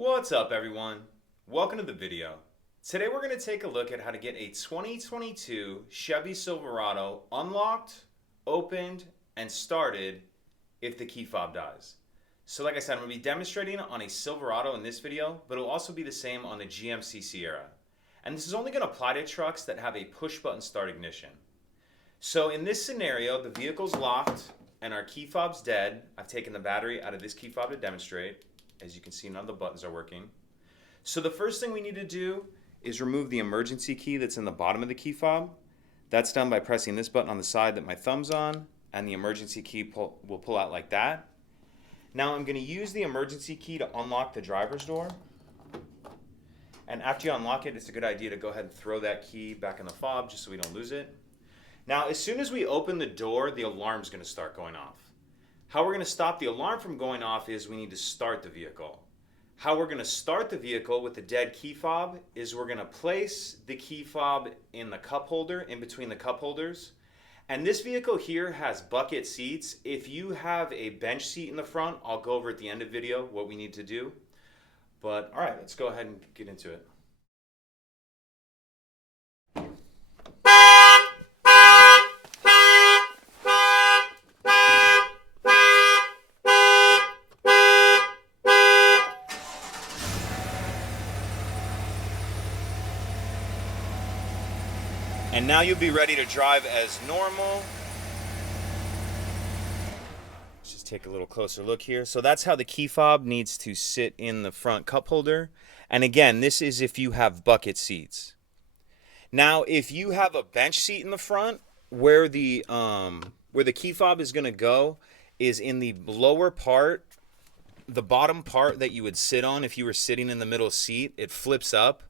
What's up, everyone? Welcome to the video. Today we're going to take a look at how to get a 2022 Chevy Silverado unlocked, opened, and started if the key fob dies. So like I said, I'm going to be demonstrating on a Silverado in this video, but it'll also be the same on the GMC Sierra. And this is only going to apply to trucks that have a push button start ignition. So in this scenario, the vehicle's locked and our key fob's dead. I've taken the battery out of this key fob to demonstrate. As you can see, none of the buttons are working. So the first thing we need to do is remove the emergency key that's in the bottom of the key fob. That's done by pressing this button on the side that my thumb's on, and the emergency key will pull out like that. Now I'm going to use the emergency key to unlock the driver's door. And after you unlock it, it's a good idea to go ahead and throw that key back in the fob just so we don't lose it. Now, as soon as we open the door, the alarm's going to start going off. How we're going to stop the alarm from going off is we need to start the vehicle. How we're going to start the vehicle with the dead key fob is we're going to place the key fob in the cup holder, in between the cup holders. And this vehicle here has bucket seats. If you have a bench seat in the front, I'll go over at the end of the video what we need to do. But all right, let's go ahead and get into it. And now you'll be ready to drive as normal. Let's just take a little closer look here. So that's how the key fob needs to sit in the front cup holder. And again, this is if you have bucket seats. Now, if you have a bench seat in the front, where the key fob is going to go is in the lower part, the bottom part that you would sit on if you were sitting in the middle seat. It flips up,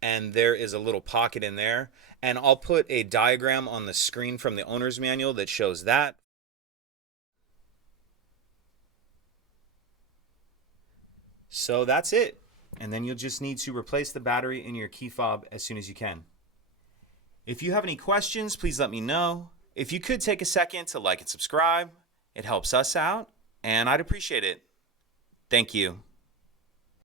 and there is a little pocket in there. And I'll put a diagram on the screen from the owner's manual that shows that. So that's it. And then you'll just need to replace the battery in your key fob as soon as you can. If you have any questions, please let me know. If you could take a second to like and subscribe, it helps us out, and I'd appreciate it. Thank you.